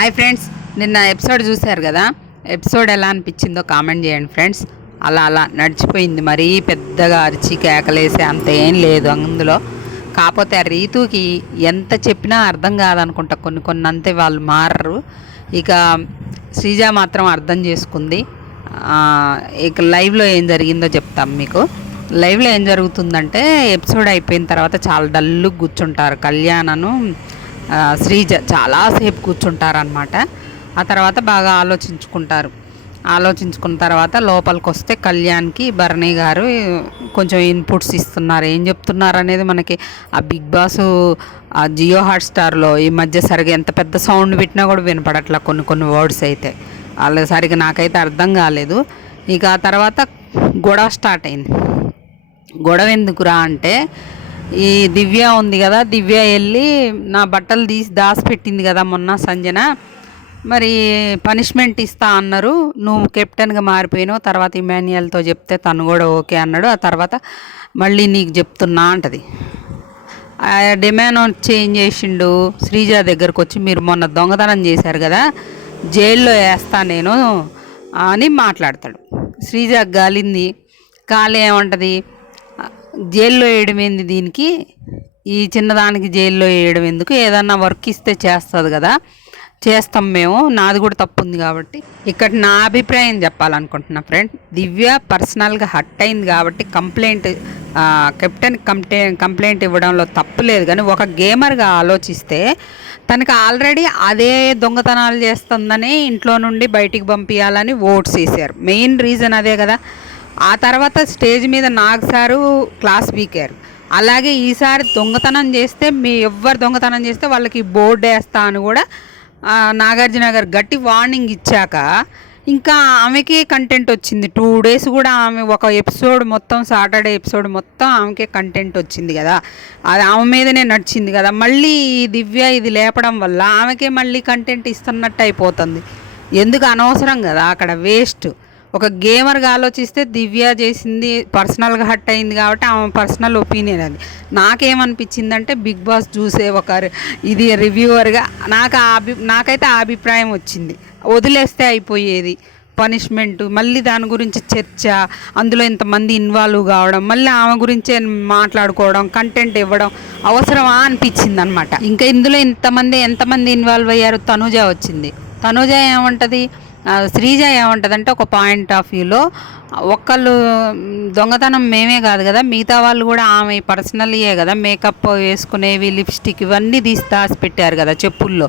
Hi friends, నిన్న episode చూశారు కదా. ఎపిసోడ్ ఎలా అనిపించిందో కామెంట్ చేయండి ఫ్రెండ్స్. అలా అలా నడిచిపోయింది, మరీ పెద్దగా అరిచి కేకలేసే అంత ఏం లేదు అందులో. కాకపోతే ఆ రీతుకి ఎంత చెప్పినా అర్థం కాదనుకుంటా, కొన్ని అంతే, వాళ్ళు మారరు. ఇక శ్రీజ మాత్రం అర్థం చేసుకుంది. ఇక లైవ్లో ఏం జరిగిందో చెప్తాం మీకు. లైవ్లో ఏం జరుగుతుందంటే, ఎపిసోడ్ అయిపోయిన తర్వాత చాలా డల్గా కూర్చుంటారు కళ్యాణను శ్రీజ, చాలాసేపు కూర్చుంటారనమాట. ఆ తర్వాత బాగా ఆలోచించుకున్న తర్వాత లోపలికి వస్తే కళ్యాణ్కి భరణి గారు కొంచెం ఇన్పుట్స్ ఇస్తున్నారు. ఏం చెప్తున్నారు అనేది మనకి ఆ బిగ్ బాస్ ఆ జియో హాట్స్టార్లో ఈ మధ్య సరిగా ఎంత పెద్ద సౌండ్ పెట్టినా కూడా వినపడట్లా కొన్ని వర్డ్స్ అయితే. వాళ్ళు సరిగా నాకైతే అర్థం కాలేదు. ఇక ఆ తర్వాత గొడవ స్టార్ట్ అయింది. గొడవ ఎందుకురా అంటే, ఈ దివ్య ఉంది కదా, దివ్య వెళ్ళి నా బట్టలు తీసి దాచిపెట్టింది కదా మొన్న సంజన, మరి పనిష్మెంట్ ఇస్తా అన్నారు, నువ్వు కెప్టెన్గా మారిపోయినావు, తర్వాత ఇమాన్యుయల్తో చెప్తే తను కూడా ఓకే అన్నాడు, ఆ తర్వాత మళ్ళీ నీకు చెప్తున్నా అంటది. డిమాండ్ చేంజ్ చేసిండు శ్రీజ దగ్గరకు వచ్చి, మీరు మొన్న దొంగతనం చేశారు కదా, జైల్లో వేస్తా నేను అని మాట్లాడతాడు. శ్రీజ గాలింది. కాలి ఏమంటది, జైల్లో వేయడం ఏంది, దీనికి ఈ చిన్నదానికి జైల్లో వేయడం ఎందుకు, ఏదన్నా వర్క్ ఇస్తే చేస్తుంది కదా, చేస్తాం మేము, నాది కూడా తప్పు ఉంది కాబట్టి. ఇక్కడ నా అభిప్రాయం చెప్పాలనుకుంటున్నా ఫ్రెండ్. దివ్య పర్సనల్గా హర్ట్ అయింది కాబట్టి కెప్టెన్ కంప్లైంట్ ఇవ్వడంలో తప్పు లేదు. కానీ ఒక గేమర్గా ఆలోచిస్తే తనకు ఆల్రెడీ అదే దొంగతనాలు చేస్తుందని ఇంట్లో నుండి బయటికి పంపించాలని ఓట్స్ వేసారు. మెయిన్ రీజన్ అదే కదా. ఆ తర్వాత స్టేజ్ మీద నాగ్ సారు క్లాస్ వీకారు. అలాగే ఈసారి దొంగతనం చేస్తే, ఎవ్వరు దొంగతనం చేస్తే వాళ్ళకి బోర్డు వేస్తా అని కూడా నాగార్జున గారు గట్టి వార్నింగ్ ఇచ్చాక ఇంకా ఆమెకే కంటెంట్ వచ్చింది. 2 days కూడా ఆమె ఒక ఎపిసోడ్ మొత్తం, సాటర్డే ఎపిసోడ్ మొత్తం ఆమెకే కంటెంట్ వచ్చింది కదా, అది ఆమె మీదనే నడిచింది కదా. మళ్ళీ దివ్య ఇది లేపడం వల్ల ఆమెకే మళ్ళీ కంటెంట్ ఇస్తున్నట్టు అయిపోతుంది. ఎందుకు అనవసరం కదా, అక్కడ వేస్ట్. ఒక గేమర్గా ఆలోచిస్తే దివ్య చేసింది పర్సనల్గా హర్ట్ అయింది కాబట్టి ఆమె పర్సనల్ ఒపీనియన్ అది. నాకేమనిపించిందంటే, బిగ్ బాస్ చూసే ఇది రివ్యూవర్గా నాకైతే ఆ అభిప్రాయం వచ్చింది. వదిలేస్తే అయిపోయేది పనిష్మెంట్, మళ్ళీ దాని గురించి చర్చ, అందులో ఇంతమంది ఇన్వాల్వ్ కావడం, మళ్ళీ ఆమె గురించే మాట్లాడుకోవడం, కంటెంట్ ఇవ్వడం అవసరమా అనిపించింది అనమాట. ఇంకా ఇందులో ఎంతమంది ఇన్వాల్వ్ అయ్యారు. తనుజ వచ్చింది. తనుజ ఏమంటుంది, శ్రీజ ఏమంటుందంటే, ఒక పాయింట్ ఆఫ్ వ్యూలో ఒక్కళ్ళు దొంగతనం మేమే కాదు కదా, మిగతా వాళ్ళు కూడా ఆమె పర్సనల్యే కదా, మేకప్ వేసుకునేవి, లిప్స్టిక్ ఇవన్నీ దాచి పెట్టారు కదా చెప్పుల్లో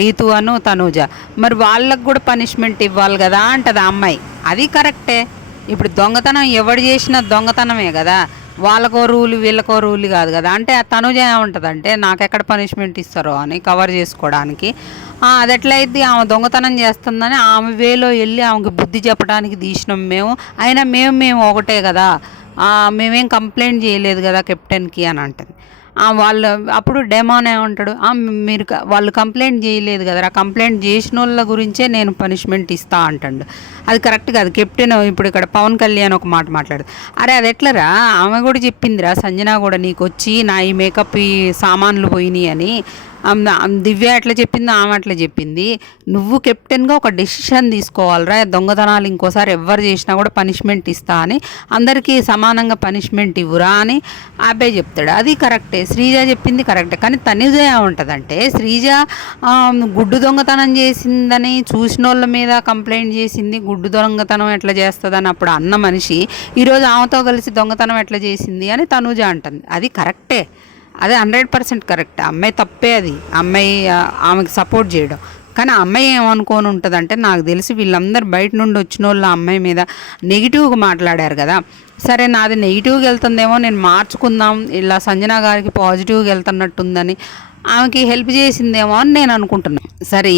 రీతు అను తనూజ, మరి వాళ్ళకు కూడా పనిష్మెంట్ ఇవ్వాలి కదా అంటది ఆ అమ్మాయి. అది కరెక్టే. ఇప్పుడు దొంగతనం ఎవడు చేసినా దొంగతనమే కదా, వాళ్ళకో రూలు వీళ్ళకో రూలు కాదు కదా. అంటే ఆ తనుజ ఏముంటుందంటే, నాకెక్కడ పనిష్మెంట్ ఇస్తారో అని కవర్ చేసుకోవడానికి, అది ఎట్లయితే ఆమె దొంగతనం చేస్తుందని ఆమె వేలో వెళ్ళి ఆమెకి బుద్ధి చెప్పడానికి తీసినాం మేము, అయినా మేము ఒకటే కదా, మేమేం కంప్లైంట్ చేయలేదు కదా కెప్టెన్కి అని అంటుంది. వాళ్ళు అప్పుడు డెమాన్ ఏమంటాడు, వాళ్ళు కంప్లైంట్ చేయలేదు కదా, కంప్లైంట్ చేసిన వాళ్ళ గురించే నేను పనిష్మెంట్ ఇస్తా అంటాడు. అది కరెక్ట్ కాదు. కెప్టెన్ ఇప్పుడు ఇక్కడ పవన్ కళ్యాణ్ ఒక మాట మాట్లాడు, అరే అది ఎట్లరా, ఆమె కూడా చెప్పిందిరా సంజన కూడా, నీకు వచ్చి నా ఈ మేకప్ ఈ సామాన్లు పోయినాయి అని. దివ్య ఎట్లా చెప్పిందో ఆమె అట్లా చెప్పింది. నువ్వు కెప్టెన్గా ఒక డెసిషన్ తీసుకోవాలిరా, దొంగతనాలు ఇంకోసారి ఎవరు చేసినా కూడా పనిష్మెంట్ ఇస్తా అని, అందరికీ సమానంగా పనిష్మెంట్ ఇవ్వరా అని అబ్బాయి చెప్తాడు. అది కరెక్టే, శ్రీజ చెప్పింది కరెక్టే. కానీ తనుజ ఏముంటుందంటే, శ్రీజ గుడ్డు దొంగతనం చేసిందని చూసిన వాళ్ళ మీద కంప్లైంట్ చేసింది, గుడ్డు దొంగతనం ఎట్లా చేస్తుందని అప్పుడు అన్న మనిషి ఈరోజు ఆమెతో కలిసి దొంగతనం ఎట్లా చేసింది అని తనుజ అంటుంది. అది కరెక్టే, అదే 100% కరెక్ట్. అమ్మాయి తప్పే అది, అమ్మాయి ఆమెకి సపోర్ట్ చేయడం. కానీ ఆ అమ్మాయి ఏమనుకోని ఉంటుందంటే, నాకు తెలిసి వీళ్ళందరూ బయట నుండి వచ్చిన వాళ్ళు అమ్మాయి మీద నెగిటివ్గా మాట్లాడారు కదా, సరే నాది నెగిటివ్గా వెళ్తుందేమో, నేను మార్చుకుందాం, ఇలా సంజన గారికి పాజిటివ్గా వెళ్తున్నట్టుందని ఆమెకి హెల్ప్ చేసిందేమో అని నేను అనుకుంటున్నాను. సరే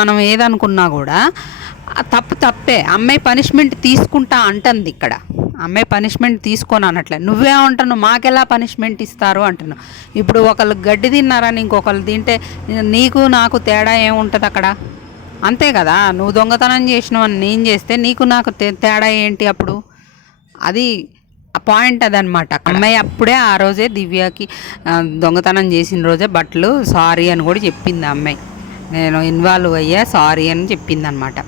మనం ఏదనుకున్నా కూడా తప్పే. అమ్మాయి పనిష్మెంట్ తీసుకుంటా అంటుంది ఇక్కడ. అమ్మాయి పనిష్మెంట్ తీసుకొని అనట్లే. నువ్వేమంటావు, మాకెలా పనిష్మెంట్ ఇస్తారు అంటున్నావు. ఇప్పుడు ఒకళ్ళు గడ్డి తిన్నారని ఇంకొకళ్ళు తింటే నీకు నాకు తేడా ఏముంటుంది అక్కడ? అంతే కదా. నువ్వు దొంగతనం చేసినావు అని నేను చేస్తే నీకు నాకు తేడా ఏంటి అప్పుడు? అది ఆ పాయింట్ అదనమాట. అమ్మాయి అప్పుడే ఆ రోజే దివ్యకి దొంగతనం చేసిన రోజే బట్టలు సారీ అని కూడా చెప్పింది అమ్మాయి. నేను ఇన్వాల్వ్ అయ్యా, సారీ అని చెప్పిందనమాట.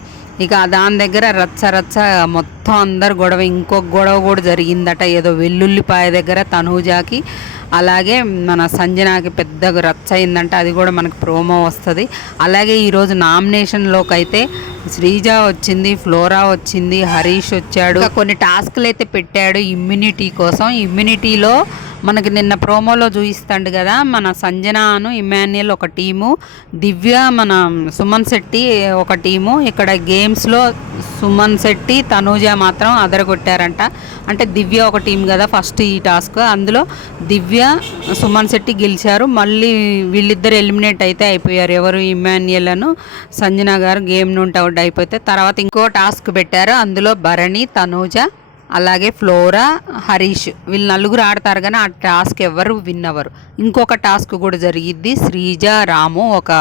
ఇక దాని దగ్గర రచ్చ మొత్తం అందరు గొడవ, ఇంకొక గొడవ కూడా జరిగిందట. ఏదో వెల్లుల్లిపాయ దగ్గర తనూజాకి అలాగే మన సంజనాకి పెద్దగా రచ్చ అయిందంట. అది కూడా మనకు ప్రోమో వస్తుంది. అలాగే ఈరోజు నామినేషన్లోకి అయితే శ్రీజ వచ్చింది, ఫ్లోరా వచ్చింది, హరీష్ వచ్చాడు. కొన్ని టాస్క్లు అయితే పెట్టాడు ఇమ్యూనిటీ కోసం. ఇమ్యూనిటీలో మనకి నిన్న ప్రోమోలో చూపిస్తాడు కదా, మన సంజనాను ఇమాన్యుయల్ ఒక టీము, దివ్య మన సుమన్ శెట్టి ఒక టీము. ఇక్కడ గేమ్స్లో సుమన్ శెట్టి తనూజ మాత్రం అదరగొట్టారంట. అంటే దివ్య ఒక టీం కదా ఫస్ట్ ఈ టాస్క్, అందులో దివ్య సుమన్ శెట్టి గెలిచారు. మళ్ళీ వీళ్ళిద్దరు ఎలిమినేట్ అయితే అయిపోయారు. ఎవరు, ఇమాన్యుయల్ అను సంజన గారు గేమ్ నుండి అవుట్ అయిపోతే తర్వాత ఇంకో టాస్క్ పెట్టారు. అందులో భరణి, తనూజ అలాగే ఫ్లోరా, హరీష్ వీళ్ళు నలుగురు ఆడతారు కానీ ఆ టాస్క్ ఎవరు విన్ అవ్వరు. ఇంకొక టాస్క్ కూడా జరిగిద్ది. శ్రీజ, రాము ఒక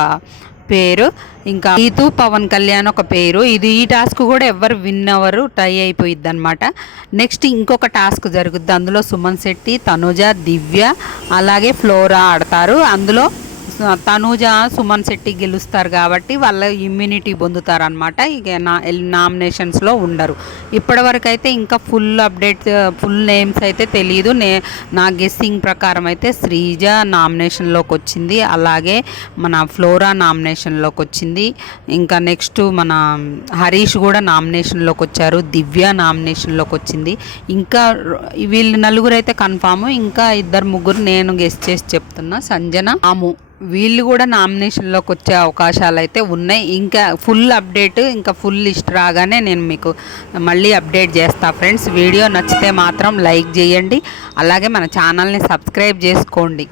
పేరు, ఇంకా ఈతు, పవన్ కళ్యాణ్ ఒక పేరు. ఈ టాస్క్ కూడా ఎవరు విన్ అవ్వరు, ట్రై అయిపోయిద్ది అనమాట. నెక్స్ట్ ఇంకొక టాస్క్ జరుగుద్ది. అందులో సుమన్ శెట్టి, తనూజ, దివ్య అలాగే ఫ్లోరా ఆడతారు. అందులో తనూజ, సుమన్ శెట్టి గెలుస్తారు కాబట్టి వాళ్ళ ఇమ్యూనిటీ పొందుతారనమాట. ఇక నామినేషన్స్లో ఉండరు. ఇప్పటివరకు అయితే ఇంకా ఫుల్ అప్డేట్, ఫుల్ నేమ్స్ అయితే తెలియదు. నా గెస్సింగ్ ప్రకారం అయితే శ్రీజ నామినేషన్లోకి వచ్చింది, అలాగే మన ఫ్లోరా నామినేషన్లోకి వచ్చింది, ఇంకా నెక్స్ట్ మన హరీష్ కూడా నామినేషన్లోకి వచ్చారు, దివ్య నామినేషన్లోకి వచ్చింది. ఇంకా వీళ్ళు నలుగురు అయితే కన్ఫామ్. ఇంకా ఇద్దరు ముగ్గురు నేను గెస్ చేసి చెప్తున్నా, సంజన, ఆము, వీళ్ళు కూడా నామినేషన్లోకి వచ్చే అవకాశాలు అయితే ఉన్నాయి. ఇంకా ఫుల్ అప్డేట్, ఇంకా ఫుల్ లిస్ట్ రాగానే నేను మీకు మళ్ళీ అప్డేట్ చేస్తా ఫ్రెండ్స్. వీడియో నచ్చితే మాత్రం లైక్ చేయండి, అలాగే మన ఛానల్ని సబ్స్క్రైబ్ చేసుకోండి.